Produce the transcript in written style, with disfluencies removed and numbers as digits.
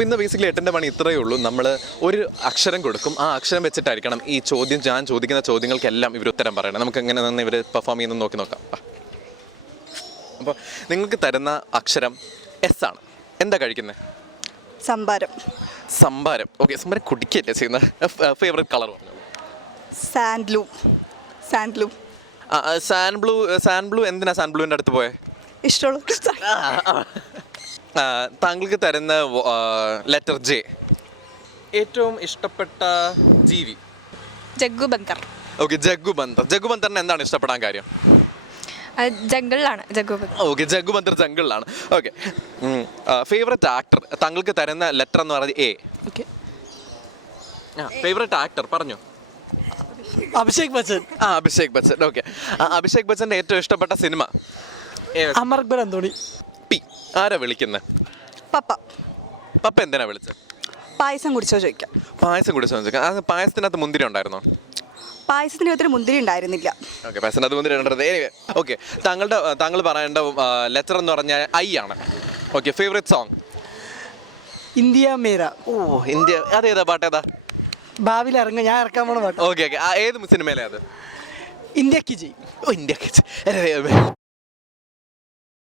അപ്പോൾ ഇന്ന് ബേസിക്കലി 8ന്റെ പണി ഇത്രയേ ഉള്ളൂ. നമ്മൾ ഒരു അക്ഷരം കൊടുക്കും, ആ അക്ഷരം വെച്ചിട്ടായിരിക്കണം ഈ ചോദ്യം, ഞാൻ ചോദിക്കുന്ന ചോദ്യങ്ങൾക്കെല്ലാം ഇവർ ഉത്തരം പറയണം. നമുക്ക് എങ്ങനെ നിന്ന് ഇവർ പെർഫോം ചെയ്യുന്നത് നോക്കി നോക്കാം. അപ്പോൾ നിങ്ങൾക്ക് തരുന്ന അക്ഷരം എസ് ആണ്. എന്താ കഴിക്കുന്നത്? സംഭാരം. സംഭാരം. ഓക്കെ, സംഭാരം കുടിക്കല്ലേ ചെയ്യുന്നത്? ഫേവറേറ്റ് കളർ പറഞ്ഞോളൂ. സാൻഡ്ലൂ. സാൻഡ്ലൂ. സാൻഡ് ബ്ലൂ എന്തിനാ സാൻഡ് ബ്ലൂവിൻ്റെ അടുത്ത് പോയെ? ഇഷ്ടമുള്ള താങ്കൾക്ക് തരുന്ന ലെറ്റർ ജെ. ഏറ്റവും ഇഷ്ടപ്പെട്ട ജീവി? ജഗ്ഗുബന്ദർ. ഓക്കെ, ജഗ്ഗുബന്ദർ. ജഗ്ഗുബന്ദറിന് എന്താണ് ഇഷ്ടപ്പെടാൻ കാര്യം? ജംഗിളിലാണ് ജഗ്ഗുബന്ദർ. ഓക്കെ, ജഗ്ഗുബന്ദർ ജംഗിളിലാണ്. Okay, favourite actor. താങ്കൾക്ക് തരുന്ന ലെറ്റർ എന്ന് പറയുന്നത് എ. ഓക്കെ. ഫേവറേറ്റ് ആക്ടർ പറഞ്ഞോ. അഭിഷേക് ബച്ചൻ. അഭിഷേക് ബച്ചൻ. ഓക്കെ, അഭിഷേക് ബച്ചൻ്റെ ഏറ്റവും ഇഷ്ടപ്പെട്ട സിനിമ? അമർ അക്ബർ അന്തോണി. പി. ആരാ വിളിക്കുന്നത്? പപ്പ. പപ്പ എന്തിനാ വിളിച്ചത്? പായസം കുടിച്ചോ ചോദിക്കാം. പായസം കുടിച്ചോ ചോദിക്കാം. ആ പായസത്തിനകത്ത് മുന്തിരി ഉണ്ടായിരുന്നോ? പായസത്തിന് ഒത്തിരി മുന്തിരി ഉണ്ടായിരുന്നില്ല. ഓക്കെ, പായസത്തിനകത്ത് മുന്തിരി ഉണ്ടായിരുന്നത്. ഓക്കെ, താങ്കൾ പറയേണ്ട ലെറ്റർ എന്ന് പറഞ്ഞാൽ ഐ ആണ്. Okay, favourite song? ഇന്ത്യ മേര. ഓ, ഇന്ത്യ. അതേതാ പാട്ടേതാ? ഭാവിയിൽ ഇറങ്ങും, ഞാൻ ഇറക്കാൻ പോണ പാട്ട്. ഓക്കെ, ഏത് സിനിമയിലേ അത്? ഇന്ത്യ കി ജയ്. ഓ, ഇന്ത്യ.